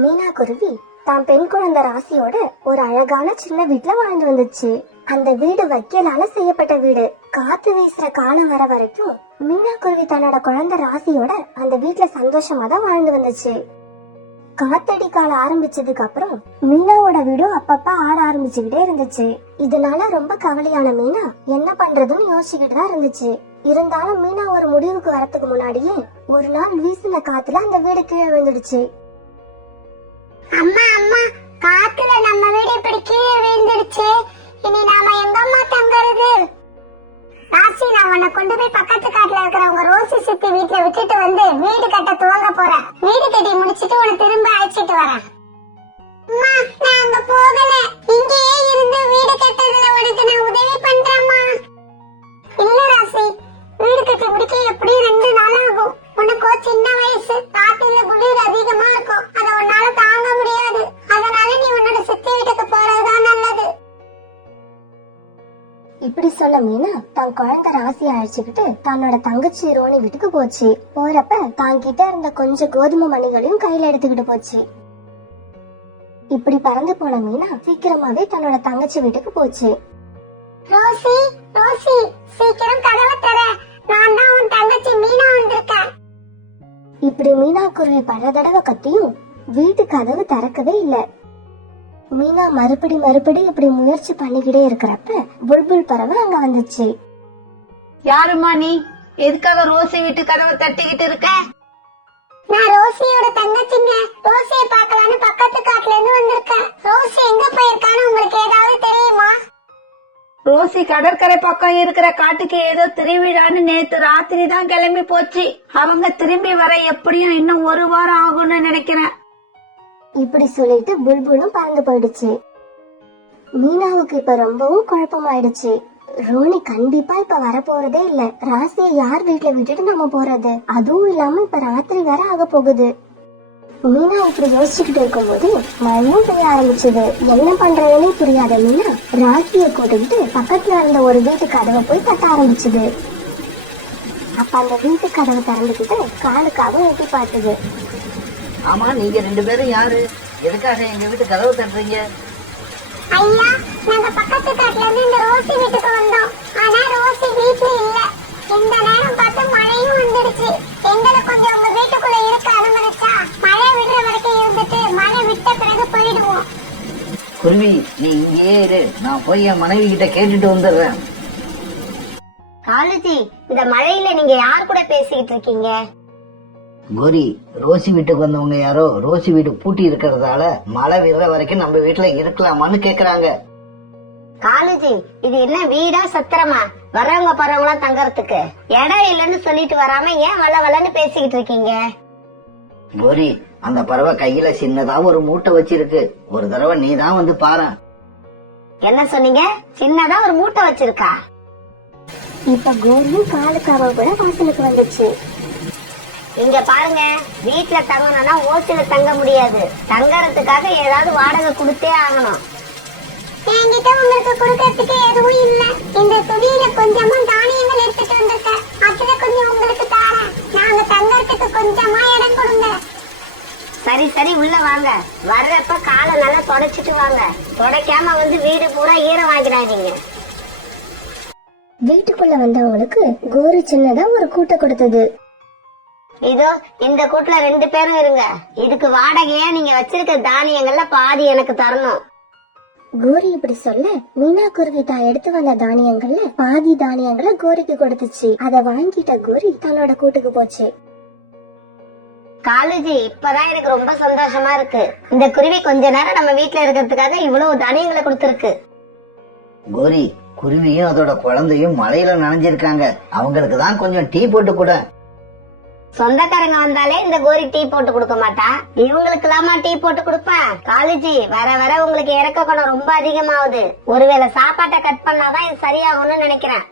மீனா குருவி தான் பெண் குழந்தை ராசியோட ஒரு அழகான சின்ன வீட்டுல வாழ்ந்து வந்துச்சு. அந்த வீடு வைக்கலால செய்யப்பட்ட வீடு. காத்து வீசுற காலம் வர வரைக்கும் மீனா குருவி தன்னோட குழந்தை ராசியோட அந்த வீட்டுல சந்தோஷமா தான் வாழ்ந்து வந்துச்சு. காத்தடி கால ஆரம்பிச்சதுக்கு அப்புறம் மீனாவோட வீடும் அப்பப்ப ஆட ஆரம்பிச்சுக்கிட்டே இருந்துச்சு. இதனால ரொம்ப கவலையான மீனா என்ன பண்றதுன்னு யோசிச்சுக்கிட்டு தான் இருந்துச்சு. இருந்தாலும் மீனா ஒரு முடிவுக்கு வரதுக்கு முன்னாடியே ஒரு நாள் வீசின காத்துல அந்த வீடு கீழே விழுந்துடுச்சு. அம்மா அம்மா, காத்துல நம்ம வீடு இப்படி கீழே விழுந்துடுச்சு. இனி நாம எங்கம்மா தங்கறது? ராசி, நான் உன்னை கொண்டு போய் பக்கத்து காட்டுல இருக்கிறவங்க ரோசி சித்தி வீட்டுல விட்டுட்டு வந்து வீடு கட்ட துவங்க போறேன். வீடு கட்டி முடிச்சிட்டு உன்னை திரும்ப அழைச்சிட்டு வரேன். அம்மா, நான் அங்க போகல. இங்கேயே இருந்து வீடு கட்டதுல உனக்கு நான் உதவி பண்றேம்மா. இல்ல ராசி, வீடு கட்டி முடிக்க எப்படியும் 2 நாள் ஆகும். உனக்கோ சின்ன வயசு, காட்டுல குளிர் அதிகமா இருக்கும். அத உன்னால தாங்க முடியாது. அதனால நீ உன்னோட சித்தி வீட்டுக்கு போறதுதான் நல்லது. இப்படி சொல்ல மீனா தன் குழந்தை ராசி அழைச்சுக்கிட்டு தன்னோட தங்கச்சி ரோனி வீட்டுக்கு போச்சு. போறப்ப தான் கிட்ட இருந்த கொஞ்சம் கோதுமை மணிகளையும் கையில எடுத்துக்கிட்டு போச்சு. இப்படி பறந்து போன மீனா சீக்கிரமாவே தன்னோட தங்கச்சி வீட்டுக்கு போச்சு. ரோசி, ரோசி, சீக்கிரம் கதவை தர. நான் தான் உன் தங்கச்சி மீனா வந்திருக்கேன். இப்படி மீனா குருவி பல தடவை கத்தியும் வீட்டு கதவு திறக்கவே இல்ல. மீனா மறுபடி இப்படி முயற்சி பண்ணிக்கிட்டே இருக்கிறப்ப புல்புல் பறவை அங்க வந்துச்சு. யாருமா நீ? எதுக்காக ரோசி வீட்டு கதவை தட்டிக்கிட்டு இருக்க? நான் ரோசியோட தங்கச்சிங்க. ரோசியை பார்க்கலான்னு பக்கத்து காட்டுல இருந்து வந்திருக்கேன். ரோசி எங்க போயிருக்கான்னு உங்களுக்கு ஏதாவது தெரியுமா? ரோசி கடற்கரை பக்கம் இருக்கிற காட்டுக்கு ஏதோ திருவிழான்னு நேத்து ராத்திரி தான் கிளம்பி போச்சு. அவங்க திரும்பி வர எப்படியும் இன்னும் 1 வாரம் ஆகும்னு நினைக்கிறேன். இப்படி சொல்லிட்டு புல்புலும் பறந்து போயிடுச்சு. மீனாவுக்கு இப்ப ரொம்பவும் குழப்பமாயிடுச்சு. ரோனி கண்டிப்பா இப்ப வரப்போறதே இல்ல. ராசியை யார் வீட்டுல விட்டுட்டு நம்ம போறது? அதுவும் இல்லாம இப்ப ராத்திரி வேற ஆக போகுது. மீனா இப்படி யோசிச்சுக்கிட்டு இருக்கும்போது மழையும் பெய்ய ஆரம்பிச்சது. என்ன பண்றதுன்னே புரியாத மீனா ராசியை கூட்டிக்கிட்டு பக்கத்துல இருந்த ஒரு வீட்டு கதவை போய் தட்ட ஆரம்பிச்சது. அப்ப அந்த வீட்டு கதவை திறந்துக்கிட்டு காலுக்காக எட்டி பார்த்தது. ஆமா, நீங்க 2 பேரும் யாரு? எதுக்காக எங்க வீட்டு கதவு தட்டுறீங்க? ஐயா, நாங்க பக்கத்து காட்டுல இருந்து இந்த ரோசி வீட்டுக்கு வந்தோம். ஆனா ரோசி வீட்டுல இல்ல. இந்த நேரம் பார்த்து மழையும் வந்துடுச்சு. எங்களை கொஞ்சம் உங்க வீட்டுக்குள்ள இருக்க அனுமதிச்சா மழை விடுற வரைக்கும் இருந்துட்டு மழை விட்ட பிறகு போயிடுவோம். குருவி, நீ இங்கேயே இரு. நான் போய் என் மனைவி கிட்ட கேட்டுட்டு வந்துடுறேன். காலேஜி, இந்த மழையில நீங்க யார் கூட பேசிக்கிட்டு இருக்கீங்க? கோரி, ரோசி வீட்டுக்கு வந்தவங்க யாரோ ரோசி வீடு பூட்டி இருக்கிறதால மழை விடுற வரைக்கும் நம்ம வீட்டுல இருக்கலாமான்னு கேக்குறாங்க. காலேஜி, இது என்ன வீடா சத்திரமா? வரவங்க போறவங்களா தங்கறதுக்கு இடம் இல்லைன்னு சொல்லிட்டு வராம ஏன் வளன்னு பேசிக்கிட்டு இருக்கீங்க? கோரி, அந்த பறவை கையில சின்னதா ஒரு மூட்டை வச்சிருக்கு. ஒரு தடவை நீ தான் வந்து பாரு. என்ன சொன்னீங்க? சின்னதா ஒரு மூட்டை வச்சிருக்கா? இப்ப கோரியும் காலுக்காக கூட வாசலுக்கு வந்துச்சு. இங்க பாருங்க, வீட்டுல தங்கணும்னா ஓசில தங்க முடியாது. தங்கறதுக்காக ஏதாவது வாடகை கொடுத்தே ஆகணும். என்கிட்ட உங்களுக்கு கொடுக்கறதுக்கு எதுவும் இல்ல. இந்த துணியில கொஞ்சமா தானியங்கள் எடுத்துட்டு வந்திருக்கேன். அதுல கொஞ்சம் உங்களுக்கு தாரேன். நாங்க தங்கறதுக்கு கொஞ்சமா இடம் கொடுங்க. சரி உள்ள வாங்க. வர்றப்ப காலை நல்லா தொடச்சிட்டு வாங்க. தொடக்காம வந்து வீடு பூரா ஈரம் வாங்கிடாதீங்க. வீட்டுக்குள்ள வந்தவங்களுக்கு கோரி சின்னதா ஒரு கூட்டை கொடுத்தது. இதோ இந்த கூட்டுல 2 பேரும் இருங்க. இதுக்கு வாடகையா நீங்க வச்சிருக்க தானியங்கள்ல பாதி எனக்கு தரணும். கோரி இப்படி சொல்ல மீனா குருவி தான் எடுத்து வந்த தானியங்கள்ல பாதி தானியங்களை கோரிக்கு கொடுத்துச்சு. அத வாங்கிட்ட கோரி தன்னோட கூட்டுக்கு போச்சு. காலேஜி, இப்பதான் எனக்கு ரொம்ப சந்தோஷமா இருக்கு. இந்த குருவி கொஞ்ச நேரம் நம்ம வீட்டுல இருக்கிறதுக்காக இவ்வளவு தானியங்களை கொடுத்திருக்கு. கோரி, குருவியும் அதோட குழந்தையும் மழையில நனைஞ்சிருக்காங்க. அவங்களுக்கு தான் கொஞ்சம் டீ போட்டு கூட. சொந்தக்காரங்க வந்தாலே இந்த கோரி டீ போட்டு கொடுக்க மாட்டா. இவங்களுக்கு இல்லாம டீ போட்டு கொடுப்பேன். காலேஜி, வர வர உங்களுக்கு இறக்க குணம் ரொம்ப அதிகமாகுது. ஒருவேளை சாப்பாட்டை கட் பண்ணாதான் இது சரியாகும்னு நினைக்கிறேன்.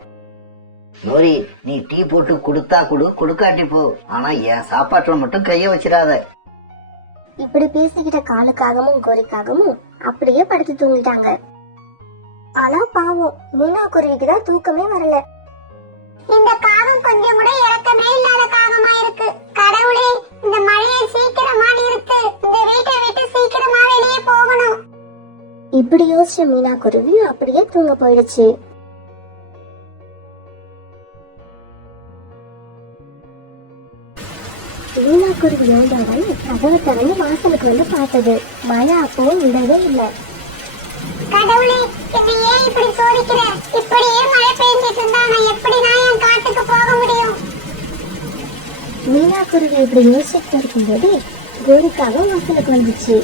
கோரி, நீ டீ போட்டு கொடுத்தா கொடு, கொடுக்காட்டி போ. ஆனா என் சாப்பாட்டுல மட்டும் கைய வச்சிடாத. இப்படி பேசிக்கிட்ட காலுக்காகவும் கோரிக்காகவும் அப்படியே படுத்து தூங்கிட்டாங்க. ஆனா பாவம் மீனா குருவிக்குதான் தூக்கமே வரல. இந்த காகம் கொஞ்சம் கூட இறக்கமே இல்லாத காகமா இருக்கு. கடவுளே, இந்த மழையை சீக்கிரமா நிறுத்து. இந்த வீட்டை விட்டு இப்படி யோசிச்ச மீனா குருவியும் அப்படியே தூங்க போயிடுச்சு. மீனா குருவி எழுந்தவுடனே கதவை திறந்து வாசலுக்கு வந்து பார்த்தது. மழை அப்பவும் விடவே இல்லை. கடவுளே, என்னை ஏன் இப்படி சோதிக்கிற? இப்படியே மழை பெய்ஞ்சிட்டு இருந்தா நான் எப்படி நான் என் காட்டுக்கு போக முடியும்? மீனா குருவி இப்படி யோசிச்சுட்டு இருக்கும்போது கோரிக்காக வாசலுக்கு வந்துச்சு.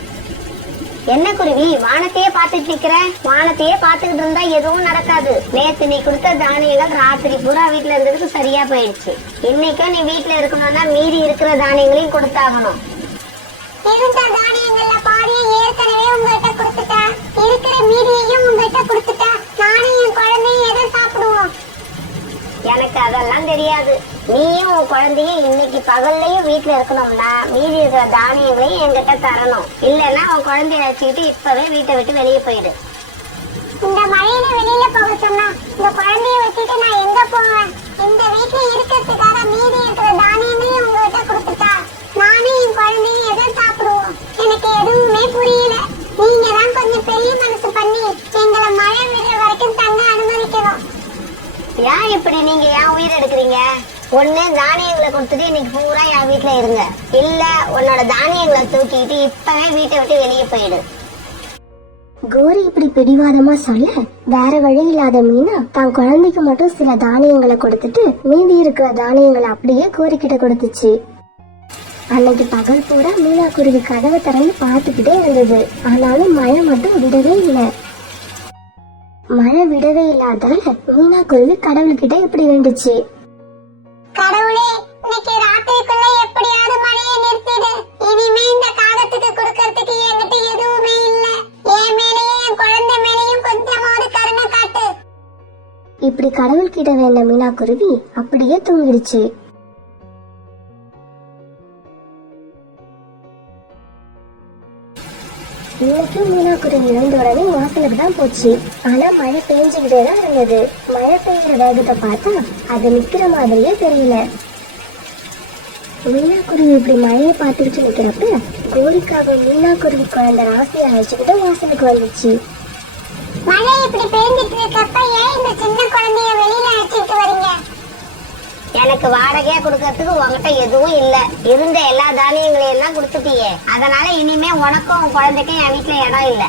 என்ன குருவி, வானத்தையே பாத்துட்டு நிக்கிற? வானத்தையே பாத்துக்கிட்டு இருந்தா எதுவும் நடக்காது. நேத்து நீ கொடுத்த தானியங்கள் ராத்திரி பூரா வீட்டுல இருந்ததுக்கு சரியா போயிடுச்சு. இன்னைக்கும் நீ வீட்டுல இருக்கணும்னா மீதி இருக்கிற தானியங்களையும் கொடுத்தாகணும். இருந்த தானியங்கள்ல பாதியை ஏற்கனவே உங்ககிட்ட கொடுத்துட்டேன். இருக்கிற மீதியையும் உங்ககிட்ட கொடுத்துட்டேன். நானும் என் குழந்தையும் எதை சாப்பிடுவோம்? எனக்கு அதெல்லாம் தெரியாது. நீயும் உன் குழந்தையும் இன்னைக்கு பகல்லையும் வீட்டுல இருக்கணும்னா மீதி இருக்கிற தானியங்களையும் என்கிட்ட தரணும். இல்லைன்னா உன் குழந்தைய வச்சுக்கிட்டு இப்பவே வீட்டை விட்டு வெளியே போயிடு. இந்த மழையில வெளியில போக சொன்னா இந்த குழந்தைய வச்சுட்டு நான் எங்க போவேன்? இந்த வீட்டுல இருக்கிறதுக்காக மீதி இருக்கிற தானியங்களையும் உங்ககிட்ட கொடுத்துட்டா நானும் என் குழந்தையும் எதை சாப்பிடுவோம்? எனக்கு எதுவுமே புரியல. நீங்க தான் கொஞ்சம் பெரிய மனசு பண்ணி எங்களை மழை விடுற வரைக்கும் தங்க அனுமதிக்கணும். ஏன் இப்படி நீங்க ஏன் உயிர் எடுக்கிறீங்க? ஒண்ணு தானியங்களை கொடுத்துட்டு இன்னைக்கு பூரா என் வீட்டுல இருங்க, இல்ல உன்னோட தானியங்களை தூக்கிட்டு இப்பவே வீட்டை விட்டு வெளியே போயிடு. கோரி இப்படி பிடிவாதமா சொல்ல வேற வழி இல்லாத மீனா தான் குழந்தைக்கு மட்டும் சில தானியங்களை கொடுத்துட்டு மீதி இருக்கிற தானியங்களை அப்படியே கோரிக்கிட்ட கொடுத்துச்சு. அன்னைக்கு பகல் பூரா மீனா குருவி கதவை திறந்து பார்த்துக்கிட்டே இருந்தது. ஆனாலும் மழை மட்டும் விடவே இல்லை. மழை விடவே இல்லாதால மீனா குருவி கடவுள்கிட்ட இப்படி வேண்டுச்சு. கடவுளே, இன்னைக்கு ராத்திரிக்குள்ள எப்படியாவது மழையை நிறுத்திடு. இனிமே இந்த காகத்துக்கு கொடுக்கறதுக்கு என்கிட்ட எதுவுமே இல்ல. என் மேலேயும் என் குழந்தை மேலேயும் கொஞ்சமாவது கருணை காட்டு. இப்படி கடவுள்கிட்ட வேண்ட மீனா குருவி அப்படியே தூங்கிடுச்சு. இன்னைக்கும் மீனா குருவி எழுந்த உடனே வாசலுக்கு தான் போச்சு. ஆனா மழை பெஞ்சுக்கிட்டே தான் இருந்தது. மழை பெய்யுற வேகத்தை பார்த்தா அது நிக்கிற மாதிரியே தெரியல. மீனா குருவி இப்படி மழையை பார்த்துக்கிட்டு நிக்கிறப்ப கோரிக்காக மீனா குருவி குழந்தை ராசியை அழைச்சுக்கிட்டு வாசலுக்கு வந்துச்சு. மழை இப்படி பெய்ஞ்சிட்டு இருக்கப்ப ஏன் இந்த சின்ன குழந்தைய வெளியில அழைச்சிட்டு வரீங்க? எனக்கு வாடகையா கொடுக்கறதுக்கு உன்கிட்ட எதுவும் இல்ல. இருந்த எல்லா தானியங்களையும் தான் கொடுத்துட்டியே. அதனால இனிமே உனக்கும் உன் குழந்தைக்கும் என் வீட்டுல இடம் இல்ல.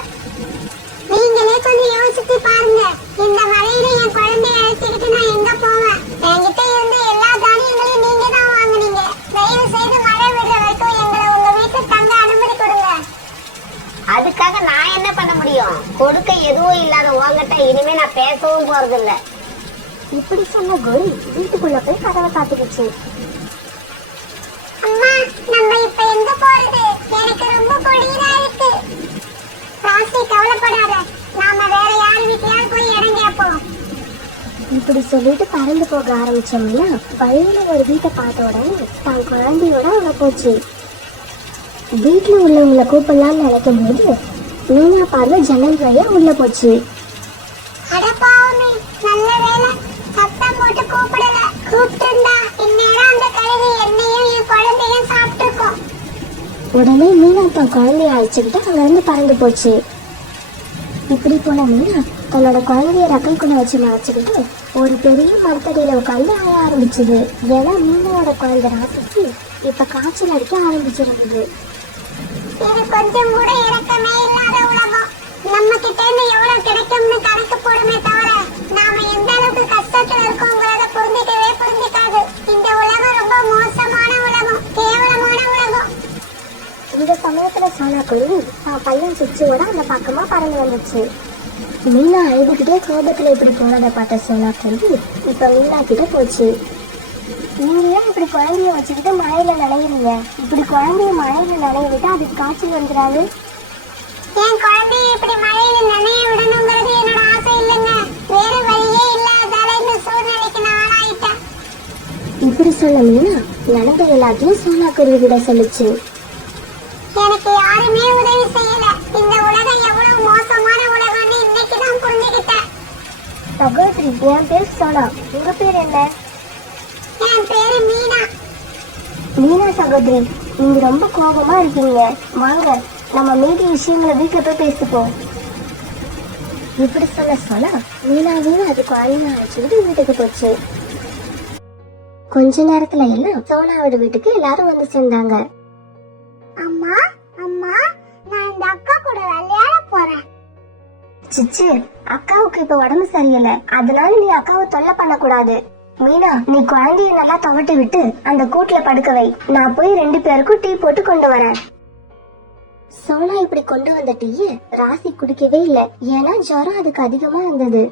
நீங்களே கொஞ்சம் யோசிச்சு பாருங்க. இந்த மழையில என் குழந்தைய அழைச்சிக்கிட்டு நான் எங்க போவேன்? என்கிட்ட இருந்து எல்லா தானியங்களையும் நீங்க தான் வாங்குனீங்க. தயவு செய்து மழை விடுற வரைக்கும் எங்களை உங்க வீட்டுல தங்க அனுமதி கொடுங்க. அதுக்காக நான் என்ன பண்ண முடியும்? கொடுக்க எதுவும் இல்லாத உன்கிட்ட இனிமே நான் பேசவும் போறது இல்ல. இப்படி சொன்ன கோரி வீட்டுக்குள்ள போய் கதவை காத்துக்கிச்சு. அம்மா, நம்ம இப்ப எங்க போறது? எனக்கு ரொம்ப குளிரா இருக்கு. ராசி, கவலைப்படாத. நாம வேற யார் வீட்லயாவது போய் இடம் கேட்போம். இப்படி சொல்லிட்டு பறந்து போக ஆரம்பிச்சோம்னா வழியில ஒரு வீட்டை பார்த்த உடனே தான் குழந்தையோட அங்க போச்சு. வீட்டுல உள்ளவங்களை கூப்பிடலாம்னு நினைக்கும் போது மீனா பார்வை ஜன்னல் வழியா உள்ள போச்சு. அடப்பாவமே, நல்ல வேலை சத்தம் போட்டு கூப்பிடல. கூப்பிட்டிருந்தா இந்நேரம் அந்த கழுகு என்னையும் என் குழந்தையும் சாப்பிட்டுருக்கோம். உடனே மீனா தன் குழந்தைய அழைச்சுக்கிட்டு அங்க இருந்து பறந்து போச்சு. இப்படி போன மீனா தன்னோட குழந்தைய ரக்கைக்குள்ள வச்சு மறைச்சுக்கிட்டு ஒரு பெரிய மரத்தடியில உட்காந்து அழ ஆரம்பிச்சுது. ஏன்னா மீனோட குழந்தை ராசிக்கு இப்ப காய்ச்சல் அடிக்க ஆரம்பிச்சிருந்தது. இது கொஞ்சம் கூட இரக்கமே இல்லாத உலகம். நம்ம கிட்ட இருந்து எவ்வளவு கிடைக்கும்னு கணக்கு போடுமே தவிர நாம எந்த அளவுக்கு கஷ்டத்துல இருக்கோங்கிறத புரிஞ்சிக்காது. இந்த உலகம் ரொம்ப மோசமான உலகம், கேவலமான உலகம். இந்த சமயத்துல சோனா குருவி தான் பையன் சுச்சியோட அந்த பக்கமா பறந்து வந்துச்சு. மீனா அழுதுகிட்டே கோபத்துல இப்படி போனதை பார்த்த சோனா குருவி இப்ப மீனா கிட்ட போச்சு. நீங்க ஏன் இப்படி குழந்தைய வச்சுக்கிட்டு மழையில நனைகிறீங்க? இப்படி குழந்தைய மழையில நனைய விட்டா அதுக்கு காய்ச்சல் வந்துடாது. என் குழந்தைய இப்படி மழையில நனைய விடணுங்கிறது என்னோட ஆசை இல்லைங்க. வேற வழியே இல்லாதால இந்த சூழ்நிலைக்கு நான் ஆளாயிட்டேன். இப்படி சொல்ல மீனா நடந்த எல்லாத்தையும் சோனா குருவி கிட்ட சொல்லுச்சு. எனக்கு யாருமே உதவி செய்யல. இந்த உலகம் எவ்வளவு மோசமான உலகம்னு இன்னைக்கு தான் புரிஞ்சுக்கிட்டேன். சகோதரி, என் பேர் சோனா. உங்க பேர் என்ன? என் பேரு மீனா. மீனா சகோதரி, நீங்க ரொம்ப கோபமா இருக்கீங்க. வாங்க நம்ம மீதி விஷயங்களை வீட்டுல போய் பேசிப்போம். இப்படி சொன்னா மீனாவையும் அது குழந்தைய அழைச்சிட்டு வீட்டுக்கு போச்சு. கொஞ்ச நேரத்துல எல்லாம் சோனாவோட வீட்டுக்கு எல்லாரும் வந்து சேர்ந்தாங்க. அம்மா அம்மா, நான் இந்த அக்கா கூட விளையாட போறேன். சிச்சு, அக்காவுக்கு இப்ப உடம்பு சரியில்லை, அதனால நீ அக்காவை தொல்லை பண்ண கூடாது. மீனா, நீ குழந்தைய நல்லா துவட்டி விட்டு அந்த கூட்டுல படுக்க வை. நான் போய் 2 பேருக்கும் டீ போட்டு கொண்டு வரேன். சோனா இப்படி கொண்டு வந்த டீய ராசி குடிக்கவே இல்ல, ஏன்னா ஜுரம் அதுக்கு அதிகமா இருந்தது.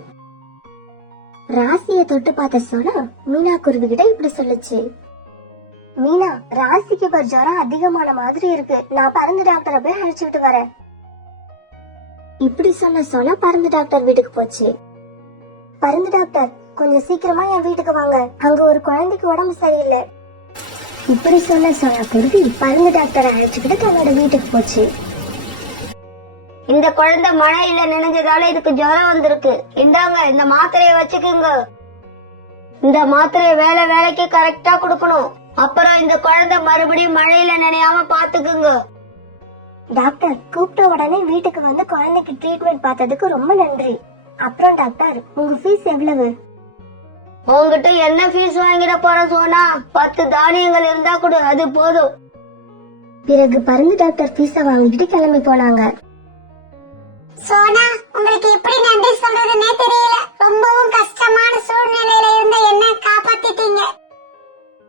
ராசிய தொட்டு பார்த்த சோனா மீனா குருவி கிட்ட இப்படி சொல்லுச்சு. மீனா, ராசிக்கு இப்ப ஜுரம் அதிகமான மாதிரி இருக்கு, நான் பருந்து டாக்டரை போய் அழைச்சிட்டு வரேன். இப்படி சொன்ன சோனா பருந்து டாக்டர் வீட்டுக்கு போச்சு. பருந்து டாக்டர், கொஞ்சம் சீக்கிரமா என் வீட்டுக்கு வாங்க, அங்க ஒரு குழந்தைக்கு உடம்பு சரியில்லை. இப்படி சொன்ன சோனா குருவி பருந்து டாக்டரை அழைச்சுக்கிட்டு தன்னோட வீட்டுக்கு போச்சு. இந்த குழந்தை மழையில நினைஞ்சதால இதுக்கு ஜுரம் வந்திருக்கு. இந்தாங்க, இந்த மாத்திரைய வச்சுக்குங்க. இந்த மாத்திரைய வேலைக்கு கரெக்டா கொடுக்கணும். அப்புறம் இந்த குழந்தை மறுபடியும் மழையில நினையாம பாத்துக்குங்க. டாக்டர் கூப்பிட்ட உடனே வீட்டுக்கு வந்து குழந்தைக்கு ட்ரீட்மெண்ட் பார்த்ததுக்கு ரொம்ப நன்றி. அப்புறம் டாக்டர், உங்க ஃபீஸ் எவ்வளவு? உங்ககிட்ட என்ன ஃபீஸ் வாங்கிட போற சோனா? 10 தானியங்கள் இருந்தா கொடு, அது போதும். பிறகு பருந்து டாக்டர் ஃபீஸ வாங்கிட்டு கிளம்பி போனாங்க. சோனா, உங்களுக்கு எப்படி நன்றி சொல்றதுன்னே தெரியல. ரொம்பவும் கஷ்டமான சூழ்நிலையில இருந்த என்ன காப்பாத்திட்டீங்க.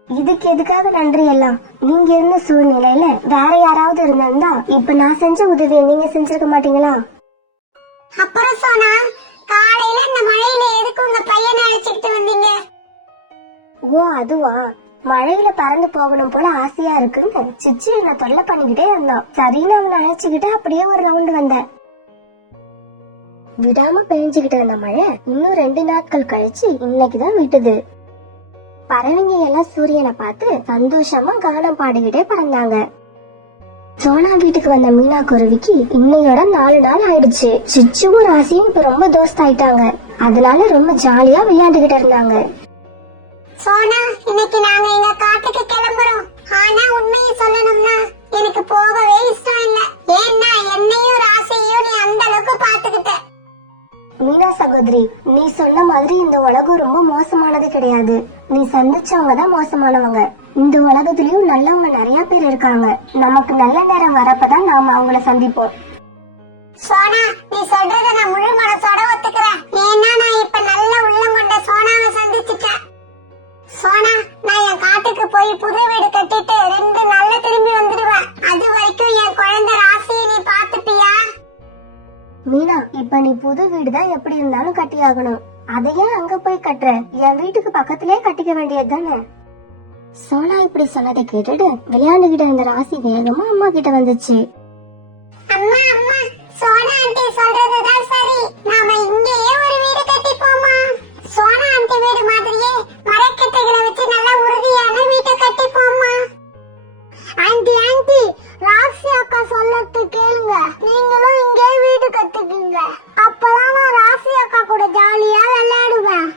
இதுக்கு எதுக்காக நன்றி எல்லாம்? நீங்க இருந்த சூழ்நிலையில வேற யாராவது இருந்திருந்தா இப்ப நான் செஞ்ச உதவியை நீங்க செஞ்சிருக்க மாட்டீங்களா? அப்புறம் சோனா, காலையில இந்த மழையில எதுக்கு உங்க பையனை அழைச்சிட்டு வந்தீங்க? ஓ அதுவா, மழையில பறந்து போகணும் போல ஆசையா இருக்குன்னு சிச்சு என்ன தொல்லை பண்ணிக்கிட்டே இருந்தான். சரின்னு அவனை அழைச்சுக்கிட்டு அப்படியே ஒரு ரவுண்ட் வந்தேன். விடாம பெஞ்சுக்கிட்டு இருந்த மழை இன்னும் 2 நாட்கள் கழிச்சு இன்னைக்குதான் விட்டுது. பறவைங்க எல்லாம் சூரியனை பார்த்து சந்தோஷமா கானம் பாடிக்கிட்டே பறந்தாங்க. சோனா வீட்டுக்கு வந்த மீனா குருவிக்கு இன்னையோட 4 நாள் ஆயிடுச்சு. சிச்சுவும் ராசியும் இப்ப ரொம்ப தோஸ்த் ஆயிட்டாங்க. அதனால ரொம்ப ஜாலியா விளையாண்டுகிட்டு இருந்தாங்க. சோனா, இன்னைக்கு நாங்க எங்க காட்டுக்கு கிளம்புறோம். ஆனா உண்மையை சொல்லணும்னா எனக்கு போகவே இஷ்டம் இல்ல. ஏன்னா என்னையும் ராசியையும் நீ அந்த அளவுக்கு பாத்துக்கிட்ட. மீனா சகோதரி, நீ சொன்ன மாதிரி இந்த உலகம் ரொம்ப மோசமானது கிடையாது. நீ சந்திச்சவங்க தான் மோசமானவங்க. இந்த உலகத்திலயும் நல்லவங்க நிறைய பேர் இருக்காங்க. நமக்கு நல்ல நேரம் வரப்பதான் நாம அவங்கள சந்திப்போம். சோனா, நீ சொல்றத நான் முழு மனசோட ஒத்துக்கிறேன். ஏன்னா நான் இப்ப நல்ல உள்ளம் கொண்ட சோனாவை சந்திச்சுட்டேன். சோனா, நான் என் காட்டுக்கு போய் புது வீடு கட்டிட்டு 2 நாள்ல திரும்பி வந்துடுவேன். அது வரைக்கும் என் குழந்தை ராசியை நீ பாத்துப்பியா? மீனா, இப்ப நீ புது வீடுதான் எப்படி இருந்தாலும் கட்டி ஆகணும். அதையே அங்க போய் கட்டுற, என் வீட்டுக்கு பக்கத்திலே கட்டிக்க வேண்டியது தானே. சோனா இப்படி சொன்னதை கேட்டுட்டு விளையாண்டுகிட்டு இருந்த ராசி வேகமா அம்மா கிட்ட வந்துச்சு. அம்மா அம்மா, சோனா ஆண்டி சொல்றதுதான் சரி. நாம இங்கேயே ஒரு வீடு கட்டிப்போமா? சோனா ஆண்டி வீடு மாதிரியே மரக்கட்டைகளை வச்சு நல்ல உறுதியான வீட்டை கட்டிப்போமா? ஆண்டி ஆண்டி, ராசி அக்கா சொல்லட்டு கேளுங்க. நீங்களும் இங்கே வீடு கட்டுக்கீங்க. அப்பதான் நான் ராசி அக்கா கூட ஜாலியா விளையாடுவேன்.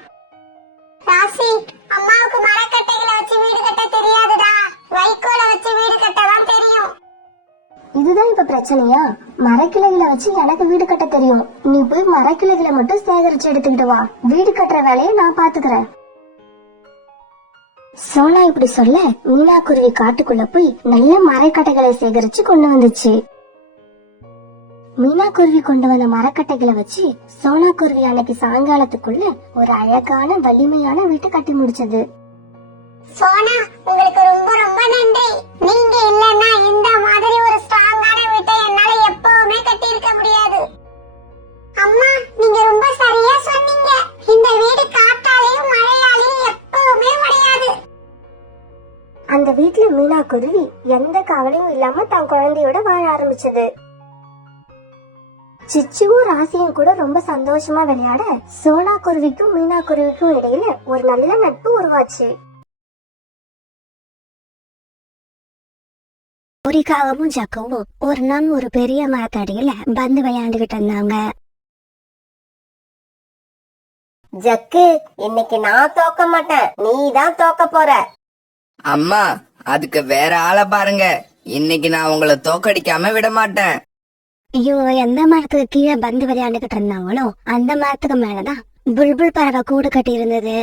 ராசி, அம்மாவுக்கு மரக்கட்டைகளை வச்சு வீடு கட்ட தெரியாதுடா. வைக்கோலை வச்சு வீடு கட்டதான் தெரியும். இதுதான் இப்ப பிரச்சனையா? மரக்கிளைகளை வச்சு எனக்கு வீடு கட்ட தெரியும். நீ போய் மரக்கிளைகளை மட்டும் சேகரிச்சு எடுத்துக்கிட்டு வா. வீடு கட்டுற வேலையை நான் பாத்துக்கிறேன். சோனா இப்படி சொல்ல மீனா குருவி காட்டுக்குள்ள போய் நல்ல மரக்கட்டைகளை சேகரிச்சு கொண்டு வந்துச்சு. மீனா குருவி கொண்டு வந்த மரக்கட்டைகளை வச்சு சோனா குருவி அன்னைக்கு சாயங்காலத்துக்குள்ள ஒரு அழகான வலிமையான வீட்டை கட்டி முடிச்சது. சோனா, உங்களுக்கு ரொம்ப ரொம்ப நன்றி. நீங்க இல்லன்னா இந்த மாதிரி ஒரு ஸ்ட்ராங்கான வீட்டை என்னால எப்பவுமே கட்டி இருக்க முடியாது. அம்மா, நீங்க ரொம்ப சரியா சொன்னீங்க. இந்த வீடு காத்தாலையும் மழையாலையும் எப்பவுமே உடையாது. அந்த வீட்டுல மீனா குருவி எந்த கவலையும் இல்லாம தன் குழந்தையோட வாழ ஆரம்பிச்சது. சிச்சுவும் ராசியும் கூட ரொம்ப சந்தோஷமா விளையாட சோனா குருவிக்கும் மீனா குருவிக்கும் இடையில ஒரு நல்ல நட்பு உருவாச்சு. பூரிக்காகவும் ஜக்கவும் ஒரு நாள் ஒரு பெரிய மரத்தடியில பந்து விளையாண்டுகிட்டு இருந்தாங்க. ஜக்கு, இன்னைக்கு நான் தோக்க மாட்டேன், நீ தான் தோக்க போற. அம்மா, அதுக்கு வேற ஆளை பாருங்க. இன்னைக்கு நான் உங்களை தோக்கடிக்காம விட மாட்டேன். இவங்க எந்த மரத்துக்கு கீழே பந்து விளையாண்டுகிட்டு இருந்தாங்களோ அந்த மரத்துக்கு மேலதான் புல்புல் பறவை கூடு கட்டி இருந்தது.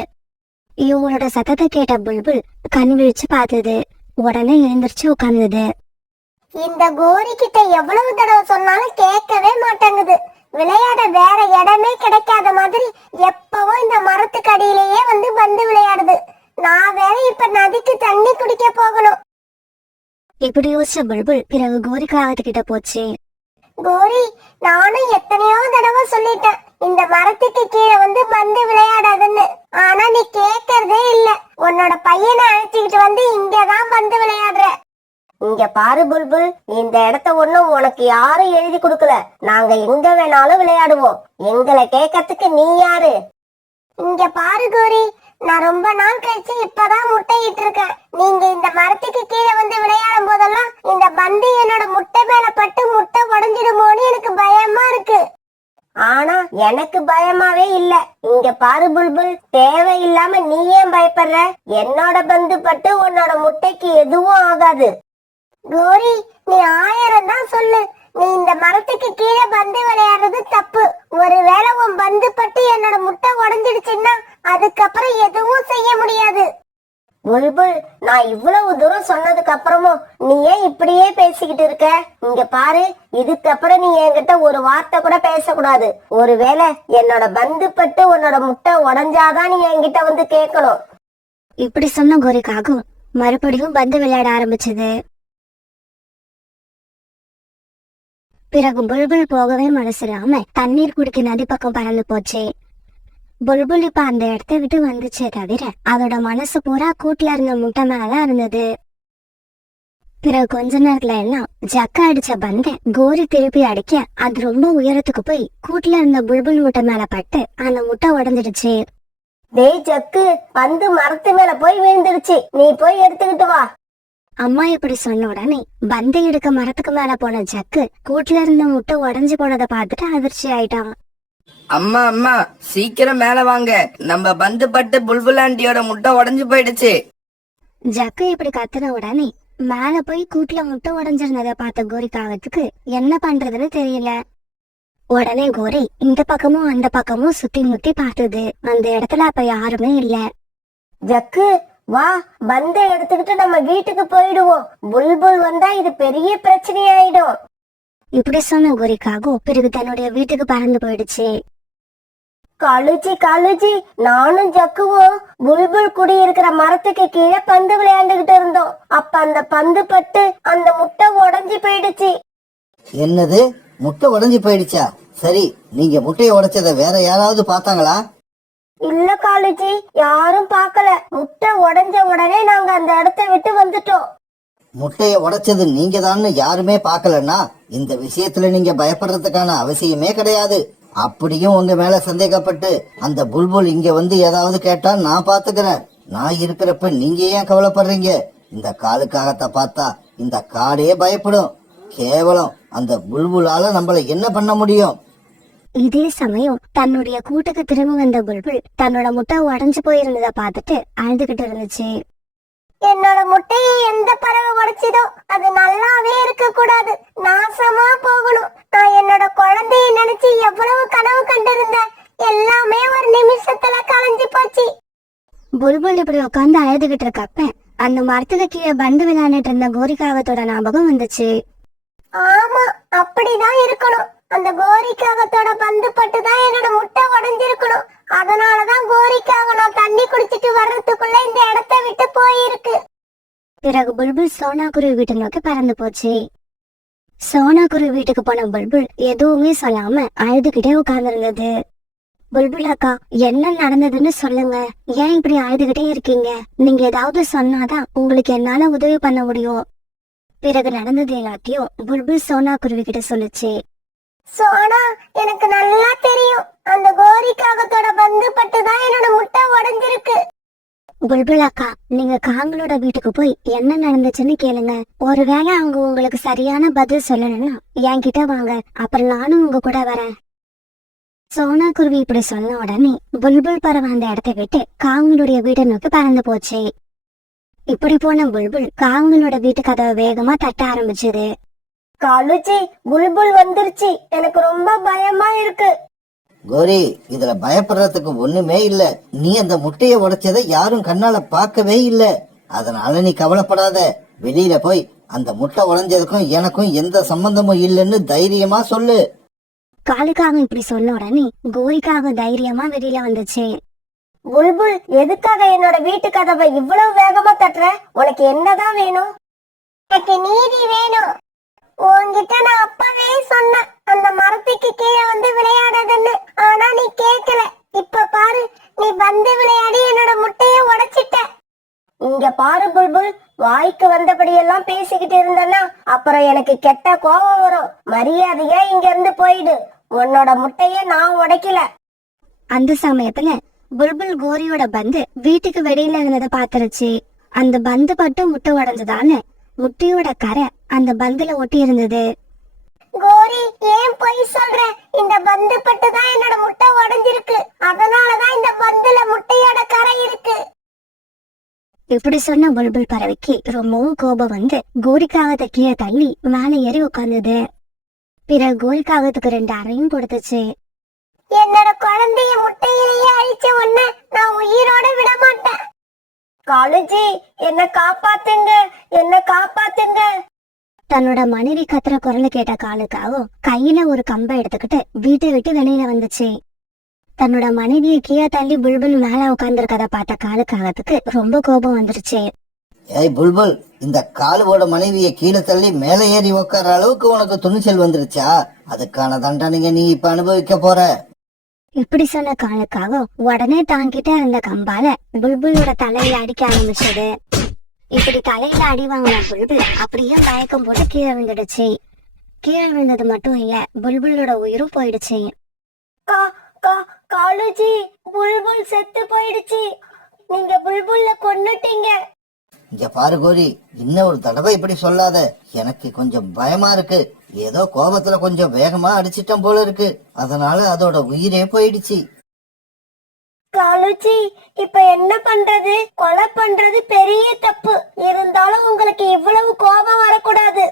இவங்களோட சத்தத்தை கேட்ட புல்புல் கண் விழிச்சு பார்த்தது. உடனே எழுந்திருச்சு உட்கார்ந்தது. இந்த கோரி கிட்ட எவ்வளவு தடவை சொன்னாலும் கேட்கவே மாட்டேங்குது. விளையாட வேற இடமே கிடைக்காத மாதிரி எப்பவும் இந்த மரத்துக்கு அடியிலேயே வந்து பந்து விளையாடுது. நான் வேற இப்ப நதிக்கு தண்ணி குடிக்க போகணும். இப்படி யோசிச்ச புல்புல் பிறகு கோரி காகத்துக்கிட்ட போச்சு. கோரி, நானும் எத்தனையோ தடவை சொல்லிட்டேன் இந்த மரத்துக்கு கீழே வந்து பந்து விளையாடாதுன்னு. ஆனா நீ கேட்கறதே இல்ல. உன்னோட பையனை அழைச்சிக்கிட்டு வந்து இங்கதான் பந்து விளையாடுற. இங்க பாரு புல்புல், இந்த இடத்த ஒண்ணும் உனக்கு யாரும் எழுதி கொடுக்கல. நாங்க எங்க வேணாலும் விளையாடுவோம். எங்களை கேட்கறதுக்கு நீ யாரு? இங்க பாரு கோரி, நான் ரொம்ப நாள் கழிச்சு இப்பதான் முட்டையிட்டு இருக்கேன். நீங்க இந்த மரத்துக்கு கீழே வந்து விளையாடும் போதெல்லாம் இந்த பந்து என்னோட முட்டை மேல பட்டு முட்டை உடைஞ்சிடுமோன்னு எனக்கு பயமா இருக்கு. ஆனா எனக்கு பயமாவே இல்ல. இங்க பாரு புல்புல், தேவையில்லாம நீ ஏன் பயப்படுற? என்னோட பந்து பட்டு உன்னோட முட்டைக்கு எதுவும் ஆகாது. கோரி, நீ 1000 தான் சொல்லு, நீ இந்த மரத்துக்கு கீழே பந்து விளையாடுறது தப்பு. ஒருவேளை உன் பந்து பட்டு என்னோட முட்டை உடைஞ்சிடுச்சுன்னா அதுக்கப்புறம் எதுவும் செய்ய முடியாது. புல்புல், நான் இவ்வளவு தூரம் சொன்னதுக்கு அப்புறமும் நீ ஏன் இப்படியே பேசிக்கிட்டு இருக்க? இங்க பாரு, இதுக்கப்புறம் நீ என்கிட்ட ஒரு வார்த்தை கூட பேசக்கூடாது. ஒருவேளை என்னோட பந்து பட்டு உன்னோட முட்டை உடைஞ்சாதான் நீ என்கிட்ட வந்து கேட்கணும். இப்படி சொன்ன கோரிக்காகும் மறுபடியும் பந்து விளையாட ஆரம்பிச்சது. பிறகு புல்புல் போகவே மனசில்லாம தண்ணீர் குடிக்க நதி பக்கம் பறந்து போச்சு. புல்புல் இப்ப அந்த இடத்த விட்டு வந்துச்சே தவிர அதோட மனசு பூரா கூட்டுல இருந்த முட்டை மேலதான் இருந்தது. பிறகு கொஞ்ச நேரத்துல எல்லாம் ஜக்க அடிச்ச பந்த கோரி திருப்பி அடிக்க அது ரொம்ப உயரத்துக்கு போய் கூட்டுல இருந்த புல்புல் முட்டை மேல பட்டு அந்த முட்டை உடைஞ்சிடுச்சு. டேய் ஜக்கு, பந்து மரத்து மேல போய் விழுந்துடுச்சு. நீ போய் எடுத்துக்கிட்டு வா. அம்மா இப்படி சொன்ன உடனே பந்தை எடுக்க மரத்துக்கு மேல போன ஜக்கு கூட்டுல இருந்த முட்டை உடைஞ்சு போனதை பார்த்துட்டு அதிர்ச்சி ஆயிட்டான். அம்மா அம்மா, சீக்கிரம் மேல வாங்க. நம்ம பந்து பட்டு புல்புல் ஆண்டியோட முட்டை உடைஞ்சு போயிடுச்சு. ஜக்கு இப்படி கத்துன உடனே மேல போய் கூட்டுல முட்டை உடைஞ்சிருந்ததை பார்த்த கோரிக்காகத்துக்கு என்ன பண்றதுன்னு தெரியல. உடனே கோரி இந்த பக்கமும் அந்த பக்கமும் சுத்தி முத்தி பார்த்தது. அந்த இடத்துல அப்ப யாருமே இல்ல. ஜக்கு, வா, பந்தை எடுத்துக்கிட்டு நம்ம வீட்டுக்கு போயிடுவோம். புல்புல் வந்தா இது பெரிய பிரச்சனையாயிடும். இப்படி சொன்ன கோரிக்காகோ பிறகு தன்னுடைய வீட்டுக்கு பறந்து போயிடுச்சு. காலுஜி, நானும் ஜக்குவும் புல்புல் குடி இருக்கிற மரத்துக்கு கீழே பந்து விளையாண்டுகிட்டு இருந்தோம். அப்ப அந்த பந்து பட்டு அந்த முட்டை உடைஞ்சு போயிடுச்சு. என்னது, முட்டை உடைஞ்சு போயிடுச்சா? சரி, நீங்க முட்டையை உடைச்சத வேற யாராவது பார்த்தாங்களா? இல்ல காலுஜி, யாரும் பார்க்கல. முட்டை உடைஞ்ச உடனே நாங்க அந்த இடத்த விட்டு வந்துட்டோம். முட்டைய உடைச்சது நீங்க தான் யாருமே பார்க்கலன்னா இந்த விஷயத்துல நீங்க பயப்படுறதுக்கான அவசியமே கிடையாது. அப்படியும் உங்க மேல சந்தேகப்பட்டு அந்த புல்புல் இங்க வந்து ஏதாவது கேட்டா நான் பாத்துக்கிறேன். நான் இருக்கிறப்ப நீங்க ஏன் கவலைப்படுறீங்க? இந்த காலுக்காகத்தை பார்த்தா இந்த காடே பயப்படும். கேவலம் அந்த புல்புலால நம்மள என்ன பண்ண முடியும்? இதே சமயம் தன்னுடைய கூட்டுக்கு திரும்ப வந்த புல்புல் தன்னோட முட்டை உடைஞ்சு போயிருந்ததை பார்த்துட்டு அழுதுகிட்டு இருந்துச்சு. என்னோட முட்டையை எந்த பறவை உடைச்சதோ அது நல்லாவே இருக்க கூடாது, நாசமா போகணும். நான் என்னோட குழந்தைய நினைச்சு எவ்வளவு கனவு கண்டிருந்தேன். எல்லாமே ஒரு நிமிஷத்துல கலைஞ்சு போச்சு. புல்புல் இப்படி உட்காந்து அழுதுகிட்டு இருக்கப்ப அந்த மரத்துக்கு கீழே பந்து விளையாண்டுட்டு இருந்த கோரிக்காகத்தோட ஞாபகம் வந்துச்சு. ஆமா, அப்படிதான் இருக்கணும். அந்த கோரிக்காகத்தோட பந்து பட்டுதான் என்னோட முட்டை உடைஞ்சிருக்கணும். அதனாலதான் கோரிக்காக நான் தண்ணி குடிச்சிட்டு வர்றதுக்குள்ள இந்த இடத்த விட்டு போயிருக்கு. பிறகு புல்புல் சோனா குருவி வீட்டை நோக்கி பறந்து போச்சு. சோனா குருவி வீட்டுக்கு போன புல்புல் எதுவுமே சொல்லாம அழுதுகிட்டே உட்கார்ந்து இருந்தது. புல்புல் அக்கா, என்ன நடந்ததுன்னு சொல்லுங்க. ஏன் இப்படி அழுதுகிட்டே இருக்கீங்க? நீங்க ஏதாவது சொன்னாதான் உங்களுக்கு என்னால உதவி பண்ண முடியும். பிறகு நடந்தது எல்லாத்தையும் புல்புல் சோனா குருவி கிட்ட சொல்லுச்சு. சோனா, எனக்கு நல்லா தெரியும். அந்த கோரிக்காகத்தோட பந்து பட்டுதான் என்னோட முட்டை உடைஞ்சிருக்கு. புல்புல் அக்கா, நீங்க காங்களோட வீட்டுக்கு போய் என்ன நடந்துச்சுன்னு கேளுங்க. ஒருவேளை அவங்க உங்களுக்கு சரியான பதில் சொல்லணும்னா என்கிட்ட வாங்க, அப்புறம் நானும் உங்க கூட வரேன். சோனா குருவி இப்படி சொன்ன உடனே புல்புல் பறவை அந்த இடத்தை விட்டு காங்களுடைய வீட்டை நோக்கி பறந்து போச்சு. இப்படி போன புல்புல் காங்களோட வீட்டு கதவை வேகமா தட்ட ஆரம்பிச்சது. காலுச்சி புல்புல் வந்துருச்சு, எனக்கு ரொம்ப பயமா இருக்கு. கோரி, இதுல பயப்படுறதுக்கு ஒண்ணுமே இல்ல. நீ அந்த முட்டைய உடைச்சதை யாரும் கண்ணால பார்க்கவே இல்ல. அதனால நீ கவலைப்படாத. வெளியில போய் அந்த முட்டை உடைஞ்சதுக்கும் எனக்கும் எந்த சம்பந்தமும் இல்லைன்னு தைரியமா சொல்லு. காலுக்காக இப்படி சொன்ன உடனே கோரிக்காக தைரியமா வெளியில வந்துச்சு. புல்புல், எதுக்காக என்னோட வீட்டு கதவை இவ்வளவு வேகமா தட்டுற? உனக்கு என்னதான் வேணும்? எனக்கு நீதி வேணும். உன்கிட்ட நான் அப்பவே சொன்னேன் அந்த மரத்துக்கு கீழே வந்து விளையாடாதன்னு. ஆனா நீ கேட்கல. இப்ப பாரு, நீ வந்து விளையாடி என்னோட முட்டைய உடைச்சிட்ட. இங்க பாரு புல்புல், வாய்க்கு வந்தபடியெல்லாம் பேசிக்கிட்டு இருந்தேன்னா அப்புறம் எனக்கு கெட்ட கோபம் வரும். மரியாதையா இங்க இருந்து போயிடு. உன்னோட முட்டைய நான் உடைக்கல. அந்த சமயத்துல புல்புல் கோரியோட பந்து வீட்டுக்கு வெளியில இருந்ததை பாத்துருச்சு. அந்த பந்து பட்டு முட்டை உடைஞ்சதால முட்டையோட கரை அந்த பந்துல ஒட்டி இருந்தது. கோரி, ஏன் பொய் சொல்ற? இந்த பந்து பட்டு தான் என்னோட முட்டை உடைஞ்சிருக்கு. அதனாலதான் இந்த பந்துல முட்டையோட கரை இருக்கு. இப்படி சொன்ன புல்புல் பறவைக்கு ரொம்பவும் கோபம் வந்து கோரிக்காகத்தை கீழே தள்ளி மேலே ஏறி உட்கார்ந்தது. பிறகு கோரிக்காகத்துக்கு 2 அறையும் கொடுத்துச்சு. என்னோட குழந்தைய முட்டையிலேயே அழிச்ச உடனே நான் உயிரோட விட மாட்டேன். காலுஜி, என்ன காப்பாத்துங்க, என்ன காப்பாத்துங்க. தன்னோட மனைவி கத்துற குரலை கேட்ட காலுக்காகவும் கையில ஒரு கம்பை எடுத்துக்கிட்டு வீட்டை விட்டு வெளியில வந்துச்சு. தன்னோட மனைவியை கீழே தள்ளி புல்புல் மேல உட்கார்ந்துருக்கத பார்த்த காலுக்காகத்துக்கு ரொம்ப கோபம் வந்துருச்சு. ஏய் புல்புல், இந்த காலுவோட மனைவியை கீழே தள்ளி மேலே ஏறி உட்கார அளவுக்கு உனக்கு துணிச்சல் வந்துருச்சா? அதுக்கான தண்டனைங்க நீ இப்ப அனுபவிக்க போற. இப்படி சொன்ன காலுக்காக உடனே தாங்கிட்ட இருந்த கம்பால புல்புலோட தலையில அடிக்க ஆரம்பிச்சது. இப்படி தலையில அடி வாங்கின புல்புல் அப்படியே மயக்கம் போட்டு கீழே விழுந்துடுச்சு. கீழே விழுந்தது மட்டும் இல்ல, புல்புலோட உயிரும் போயிடுச்சு. காலுஜி, புல்புல் செத்து போயிடுச்சு. நீங்க புல்புல்ல கொன்னுட்டீங்க. இங்க பாரு கோரி, இன்னும் ஒரு தடவை இப்படி சொல்லாத. எனக்கு கொஞ்சம் பயமா இருக்கு. ஏதோ கோபத்துல கொஞ்சம் வேகமா அடிச்சிட்டோம் போல இருக்கு. அதனால அதோட உயிரே போயிடுச்சு. காலுஜி, இப்ப என்ன பண்றது? கொலை பண்றது பெரிய தப்பு. இருந்தாலும் உங்களுக்கு இவ்வளவு கோபம் வரக்கூடாது.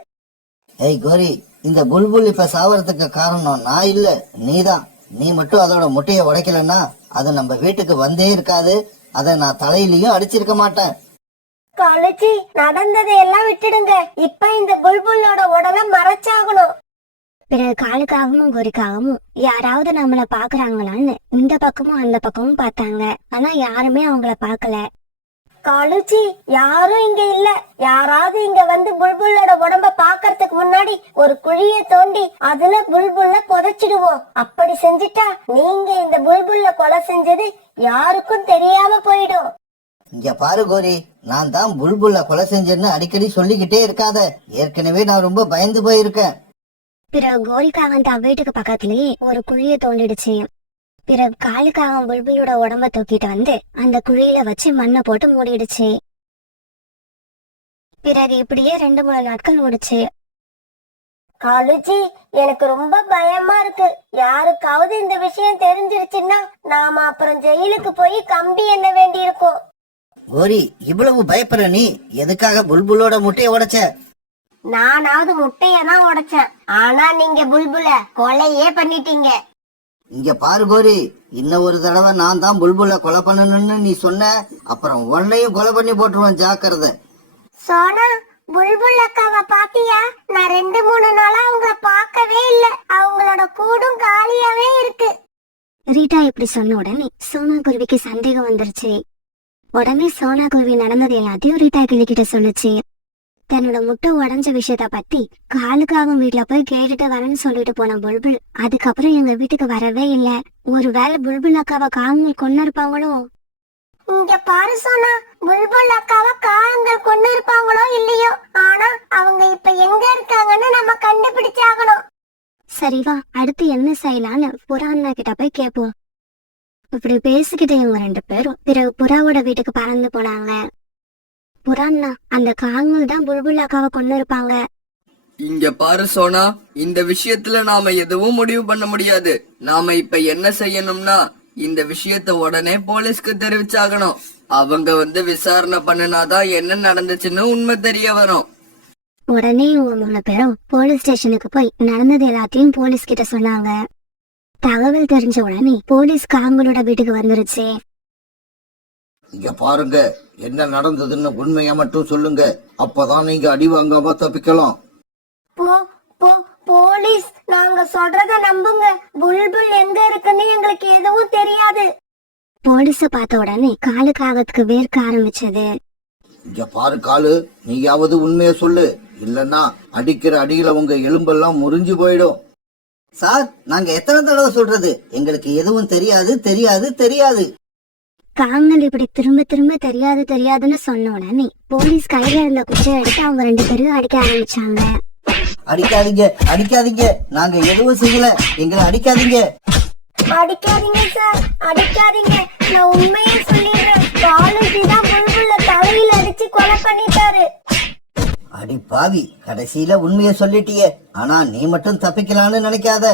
ஏய் கோரி, இந்த புல்புல் இப்ப சாவறதுக்கு காரணம் நான் இல்ல, நீதான். நீ மட்டும் அதோட முட்டையை உடைக்கலன்னா அது நம்ம வீட்டுக்கு வந்தே இருக்காது. அதை நான் தலையிலயும் அடிச்சிருக்க மாட்டேன். காலுஜி, நடந்ததை எல்லாம் விட்டுடுங்க. இப்ப இந்த புல்புல்லோட உடலை மறைச்சாகணும். பிறகு காலுக்காகவும் கோரிக்காகவும் யாராவது நம்மள பாக்குறாங்களான்னு இந்த பக்கமும் அந்த பக்கமும் பார்த்தாங்க. ஆனா யாருமே அவங்கள பாக்கல. காலுஜி, யாரும் இங்க இல்ல. யாராவது இங்க வந்து புல்புல்லோட உடம்ப பாக்கறதுக்கு முன்னாடி ஒரு குழிய தோண்டி அதுல புல்புல்ல புதைச்சிடுவோம். அப்படி செஞ்சுட்டா நீங்க இந்த புல்புல்ல கொலை செஞ்சது யாருக்கும் தெரியாம போயிடும். இங்க பாரு கோரி, நான் தான் புல்புல்ல கொலை செஞ்சேன்னு அடிக்கடி சொல்லிக்கிட்டே இருக்காத. ஏற்கனவே நான் ரொம்ப பயந்து போயிருக்கேன். பிறகு கோரிக்காகன் தான் வீட்டுக்கு பக்கத்திலேயே ஒரு குழிய தோண்டிடுச்சு. பிறகு காலுக்காக புல்புலோட உடம்ப தூக்கிட்டு வந்து அந்த குழியில வச்சு மண்ணை போட்டு மூடிடுச்சு. பிறகு இப்படியே 2-3 நாட்கள் ஓடுச்சு. காலுஜி, எனக்கு ரொம்ப பயமா இருக்கு. யாருக்காவது இந்த விஷயம் தெரிஞ்சிருச்சுன்னா நாம அப்புறம் ஜெயிலுக்கு போய் கம்பி எண்ண வேண்டி இருக்கும். கோரி, இவ்வளவு பயப்படுற நீ எதுக்காக புல்புலோட முட்டையை உடைச்ச? நானாவது முட்டையதான் உடைச்சேன். ஆனா நீங்க புல்புல கொலையே பண்ணிட்டீங்க. இங்க பாரு கோரி, இன்னும் ஒரு தடவை நான் தான் புல்புல கொலை பண்ணணும்னு நீ சொன்ன, அப்புறம் உன்னையும் கொலை பண்ணி போட்டுருவேன், ஜாக்கிரதை. சோனா, புல்புல் அக்காவை பாத்தியா? நான் 2-3 நாளா அவங்கள பார்க்கவே இல்ல. அவங்களோட கூடும் காலியாவே இருக்கு. ரீட்டா இப்படி சொன்ன உடனே சோனா குருவிக்கு சந்தேகம் வந்துருச்சு. உடனே சோனா குருவி நடந்தது எல்லாத்தையும் ரீட்டா கிளிக்கிட்ட சொல்லுச்சு. தன்னோட முட்டை உடைஞ்ச விஷயத்த பத்தி காலுக்காகவும் வீட்டுல போய் கேட்டுட்டு வரேன்னு சொல்லிட்டு போன புல்புல் அதுக்கப்புறம் எங்க வீட்டுக்கு வரவே இல்ல. ஒருவேளை புல்புல் அக்காவை காங்கள் கொண்டு இருப்பாங்களோ? இங்க பாரு சோனா, புல்புல் அக்காவை காகங்கள் கொண்டு இருப்பாங்களோ இல்லையோ, ஆனா அவங்க இப்ப எங்க இருக்காங்கன்னு நம்ம கண்டுபிடிச்சாகணும். சரிவா, அடுத்து என்ன செய்யலான்னு புறா அண்ணா கிட்ட போய் கேட்போம். இப்படி பேசிக்கிட்டு இவங்க 2 பேரும் பிறகு புறாவோட வீட்டுக்கு பறந்து போனாங்க. புறாண்ணா, அந்த காங்கள் தான் புல்புல் அக்காவை கொண்டு இருப்பாங்க. இங்க பாரு சோனா, இந்த விஷயத்துல நாம எதுவும் முடிவு பண்ண முடியாது. நாம இப்ப என்ன செய்யணும்னா இந்த விஷயத்த உடனே போலீஸ்க்கு தெரிவிச்சாகணும். அவங்க வந்து விசாரணை பண்ணினாதான் என்ன நடந்துச்சுன்னு உண்மை தெரிய வரும். உடனே இவங்க 3 பேரும் போலீஸ் ஸ்டேஷனுக்கு போய் நடந்தது எல்லாத்தையும் போலீஸ் கிட்ட சொன்னாங்க. தகவல் தெரிஞ்ச உடனே போலீஸ் காங்களோட வீட்டுக்கு வந்துருச்சு. இங்க பாருங்க, என்ன நடந்ததுன்னு உண்மையா மட்டும் சொல்லுங்க. அப்பதான் நீங்க அடி வாங்காம தப்பிக்கலாம். போலீஸ், நாங்க சொல்றத நம்புங்க. புல்புல் எங்க இருக்குன்னு எங்களுக்கு எதுவும் தெரியாது. போலீஸ பார்த்த உடனே காலுக்காகத்துக்கு வேர்க்க ஆரம்பிச்சது. இங்க பாரு காலு, நீயாவது உண்மைய சொல்லு, இல்லன்னா அடிக்கிற அடியில உங்க எலும்பெல்லாம் முறிஞ்சு போயிடும். சார், நாங்க எத்தனை தடவை சொல்றது, எங்களுக்கு எதுவும் தெரியாது தெரியாது தெரியாது. காங்கள் இப்படி திரும்ப திரும்ப தெரியாது தெரியாதுன்னு சொன்ன உடனே போலீஸ் கையில இருந்த குச்சியை எடுத்து அவங்க 2 பேரும் அடிக்க ஆரம்பிச்சாங்க. அடிக்காதீங்க அடிக்காதீங்க, நாங்க எதுவும் செய்யல, எங்களை அடிக்காதீங்க. அடிக்காதீங்க சார், அடிக்காதீங்க. நான் உண்மையே சொல்லிடுறேன். காலேஜ் தான் புல்புல்ல தலையில அடிச்சு கொலை பண்ணிட்டாரு. அடி பாவி, கடைசியில உண்மைய சொல்லிட்டியே. ஆனா நீ மட்டும் தப்பிக்கலான்னு நினைக்காத.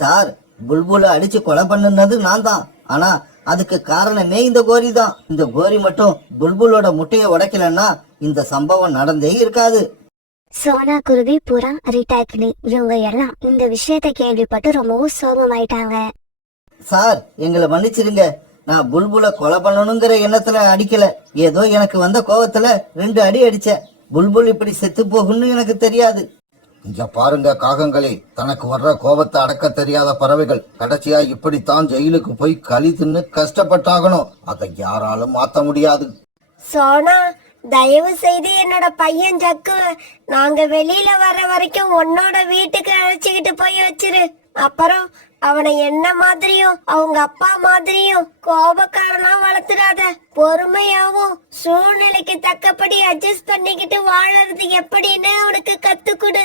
சார், புல்புல அடிச்சு கொலை பண்ணுனது நான் தான். ஆனா அதுக்கு காரணமே இந்த கோரி தான். இந்த கோரி மட்டும் புல்புலோட முட்டைய உடைக்கலன்னா இந்த சம்பவம் நடந்தே இருக்காது. சோனா குருவி, புறா, ரிட்டாக்கினி இவங்க எல்லாம் இந்த விஷயத்தை கேள்விப்பட்டு ரொம்பவும் சோகமாயிட்டாங்க. சார், எங்களை மன்னிச்சிருங்க. நான் புல்புல கொலை பண்ணணுங்கிற எண்ணத்துல அடிக்கல. ஏதோ எனக்கு வந்த கோவத்துல 2 அடி அடிச்சேன். புல்புல் இப்படி செத்து போகும்னு எனக்கு தெரியாது. இங்க பாருங்க காகங்களே, தனக்கு வர்ற கோபத்தை அடக்க தெரியாத பறவைகள் கடைசியா இப்படித்தான் ஜெயிலுக்கு போய் களி தின்னு கஷ்டப்பட்டாகணும். அதை யாராலும் மாத்த முடியாது. சோனா, தயவு செய்து என்னோட பையன் ஜக்கு நாங்க வெளியில வர்ற வரைக்கும் உன்னோட வீட்டுக்கு அழைச்சுக்கிட்டு போய் வச்சிரு. அப்புறம் அவனை என்ன மாதிரியும் அவங்க அப்பா மாதிரியும் கோபக்காரனா வளர்த்துடாத. பொறுமையாவும் சூழ்நிலைக்கு தக்கபடி அட்ஜஸ்ட் பண்ணிக்கிட்டு வாழறது எப்படின்னு அவனுக்கு கத்துக்குடு.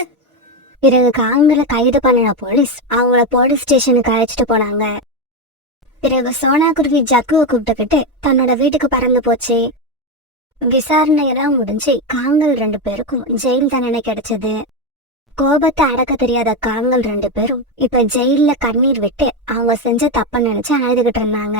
பிறகு காங்களை கைது பண்ணின போலீஸ் அவங்கள போலீஸ் ஸ்டேஷனுக்கு அழைச்சிட்டு போனாங்க. பிறகு சோனா குருவி ஜக்குவை கூப்பிட்டுக்கிட்டு தன்னோட வீட்டுக்கு பறந்து போச்சு. விசாரணை எல்லாம் முடிஞ்சு காங்கள் 2 பேருக்கும் ஜெயில் தண்டனை கிடைச்சது. கோபத்தை அடக்க தெரியாத காங்கள் 2 பேரும் இப்ப ஜெயில்ல கண்ணீர் விட்டு அவங்க செஞ்ச தப்ப நினைச்சு அழுதுகிட்டு இருந்தாங்க.